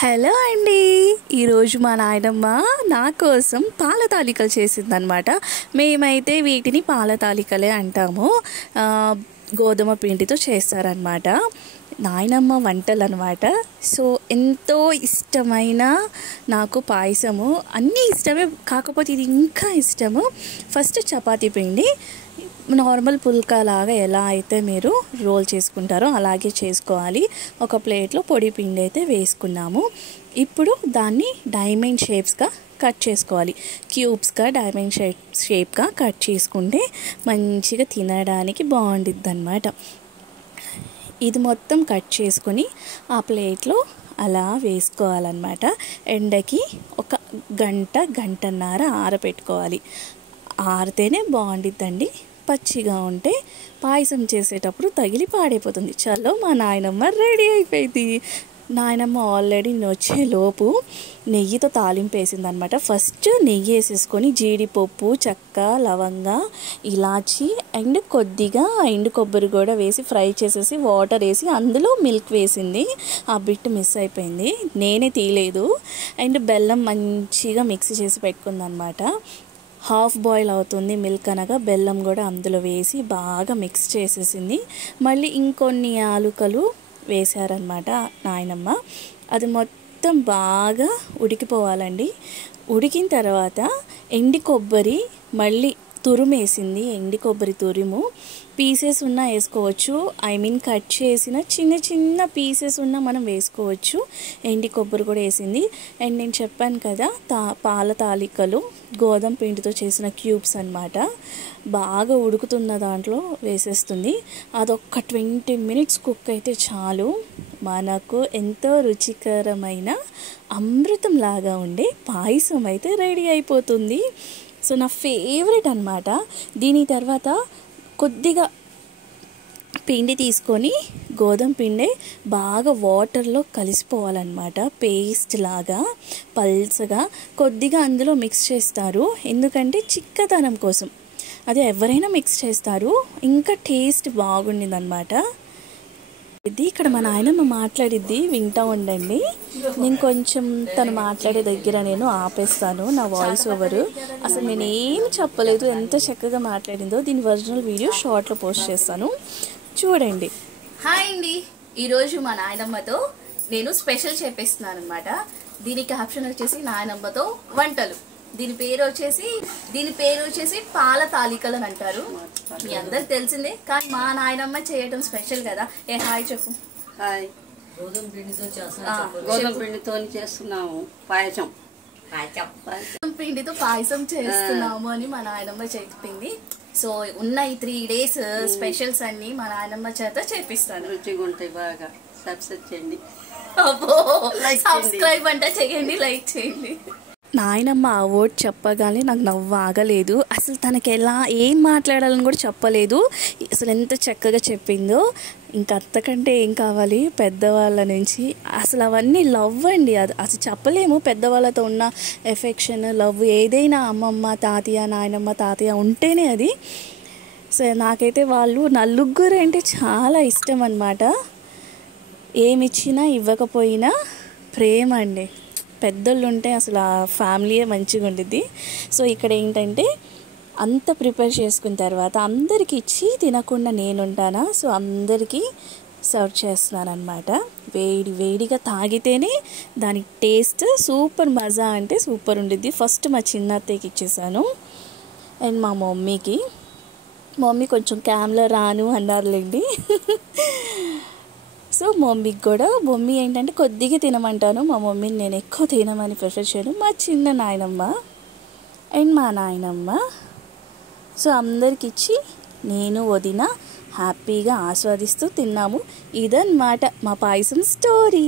Hello అండి. ఈరోజు మా నాయనమ్మ నా కోసం పాల తాలికలు చేసిందనమాట. మేమైతే వీటిని పాల తాలికలే అంటాము. గోధుమ పిండితో చేస్తారనమాట. నాయనమ్మ వంటలు అనమాట. సో ఎంతో ఇష్టమైన నాకు పాయసము అన్నీ ఇష్టమే, కాకపోతే ఇది ఇంకా ఇష్టము. ఫస్ట్ చపాతీ పిండి నార్మల్ పుల్కా లాగా ఎలా అయితే మీరు రోల్ చేసుకుంటారో అలాగే చేసుకోవాలి. ఒక ప్లేట్లో పొడి పిండి అయితే వేసుకున్నాము. ఇప్పుడు దాన్ని డైమండ్ షేప్స్గా కట్ చేసుకోవాలి. క్యూబ్స్గా డైమండ్ షేప్గా కట్ చేసుకుంటే మంచిగా తినడానికి బాగుండిద్ది అన్నమాట. ఇది మొత్తం కట్ చేసుకొని ఆ ప్లేట్లో అలా వేసుకోవాలన్నమాట. ఎండకి ఒక గంటన్నర ఆరబెట్టుకోవాలి. ఆరితేనే బాగుండిద్దండి. పచ్చిగా ఉంటే పాయసం చేసేటప్పుడు తగిలి పాడైపోతుంది. చలో మా నాయనమ్మ రెడీ అయిపోయింది. నాయనమ్మ ఆల్రెడీ వచ్చేలోపు నెయ్యితో తాలింపు వేసింది అనమాట. ఫస్ట్ నెయ్యి వేసేసుకొని జీడిపప్పు, చెక్క, లవంగ, ఇలాచి అండ్ కొద్దిగా ఎండు కొబ్బరి కూడా వేసి ఫ్రై చేసేసి వాటర్ వేసి అందులో మిల్క్ వేసింది. ఆ బిట్ మిస్ అయిపోయింది, నేనే తీయలేదు. అండ్ బెల్లం మంచిగా మిక్సీ చేసి పెట్టుకుందనమాట. హాఫ్ బాయిల్ అవుతుంది మిల్క్ అనగా బెల్లం కూడా అందులో వేసి బాగా మిక్స్ చేసేసింది. మళ్ళీ ఇంకొన్ని యాలుకలు వేశారనమాట నాయనమ్మ. అది మొత్తం బాగా ఉడికిపోవాలండి. ఉడికిన తర్వాత ఎండి కొబ్బరి మళ్ళీ తురుమేసింది. ఎండి కొబ్బరి తురుము పీసెస్ ఉన్నా వేసుకోవచ్చు, కట్ చేసిన చిన్న చిన్న పీసెస్ ఉన్నా మనం వేసుకోవచ్చు. ఎండి కొబ్బరి కూడా వేసింది. అండ్ నేను చెప్పాను కదా పాల తాలికలు గోధుమ పిండితో చేసిన క్యూబ్స్ అన్నమాట. బాగా ఉడుకుతున్న దాంట్లో వేసేస్తుంది. అదొక్క 20 minutes కుక్ అయితే చాలు, మనకు ఎంతో రుచికరమైన అమృతం లాగా ఉండే పాయసం అయితే రెడీ అయిపోతుంది. సో నా ఫేవరెట్ అన్నమాట. దీని తర్వాత కొద్దిగా పిండి తీసుకొని గోధుమ పిండి బాగా వాటర్లో కలిసిపోవాలన్నమాట. పేస్ట్ లాగా పల్చగా కొద్దిగా అందులో మిక్స్ చేస్తారు, ఎందుకంటే చిక్కదనం కోసం. అది ఎవరైనా మిక్స్ చేస్తారు, ఇంకా టేస్ట్ బాగుండింది అనమాట. ఇది ఇక్కడ మా నాయనమ్మ మాట్లాడిద్ది, వింటా ఉండండి. నేను కొంచెం తను మాట్లాడే దగ్గర నేను ఆపేస్తాను నా వాయిస్ ఓవర్. అసలు నేనేం చెప్పలేదు, ఎంత చక్కగా మాట్లాడిందో. దీని ఒరిజినల్ వీడియో షార్ట్లో పోస్ట్ చేస్తాను, చూడండి. హాయ్ అండి, ఈరోజు మా నాయనమ్మతో నేను స్పెషల్ చేపిస్తున్నాను అనమాట. దీని క్యాప్షన్ వచ్చేసి నాయనమ్మతో వంటలు. దీని పేరు వచ్చేసి పాల తాలికలు అని అంటారు. మీ అందరికి తెలిసిందే, కానీ మా నాయనమ్మ చేయడం స్పెషల్ కదా. హాయ్ చెప్పు. హాయ్. గోధుమ పిండితో చేస్తున్నాము పాయసం. గోధుమ పిండితో పాయసం చేస్తున్నాము అని మా నాయనమ్మ చెప్పింది. సో ఉన్న ఈ 3 days స్పెషల్స్ అన్ని మా నాయనమ్మ చేత చేపిస్తాను. రుచిగా ఉంటాయి, బాగా సబ్స్క్రైబ్ చేయండి. సబ్స్క్రైబ్ అంటే చేయండి, లైక్ చేయండి. నాయనమ్మ ఆ వర్డ్ చెప్పగానే నాకు నవ్వు ఆగలేదు. అసలు తనకి ఏం మాట్లాడాలని కూడా చెప్పలేదు. అసలు ఎంత చక్కగా చెప్పిందో. ఇంకా అంతకంటే ఏం కావాలి పెద్దవాళ్ళ నుంచి. అసలు అవన్నీ లవ్ అండి. అది అసలు చెప్పలేము. పెద్దవాళ్ళతో ఉన్న ఎఫెక్షన్, లవ్ ఏదైనా అమ్మమ్మ, తాతయ్య, నాయనమ్మ, తాతయ్య ఉంటేనే అది. సో నాకైతే వాళ్ళు నలుగురు అంటే చాలా ఇష్టం అన్నమాట. ఏమిచ్చినా ఇవ్వకపోయినా ప్రేమ అండి. పెద్దోళ్ళు ఉంటే అసలు ఆ ఫ్యామిలీయే మంచిగా ఉండిద్ది. సో ఇక్కడ ఏంటంటే అంత ప్రిపేర్ చేసుకున్న తర్వాత అందరికి ఇచ్చి తినకుండా నేను ఉంటానా. సో అందరికీ సర్వ్ చేస్తున్నాను అనమాట. వేడిగా తాగితేనే దాని టేస్ట్ సూపర్, మజా అంటే సూపర్ ఉండిద్ది. ఫస్ట్ మా చిన్న అత్తయ్యకి ఇచ్చేసాను అండ్ మా మమ్మీ కొంచెం కెమెరా రాను అన్నారులేండి. సో మమ్మీ ఏంటంటే కొద్దిగా తినమంటాను. మా మమ్మీని నేను ఎక్కువ తినమని ప్రిఫర్ చేయను. మా చిన్న నాయనమ్మ అండ్ మా నాయనమ్మ. సో అందరికి ఇచ్చి నేను వదిన హ్యాపీగా ఆస్వాదిస్తూ తిన్నాము. ఇదన్నమాట మా పాయసం స్టోరీ.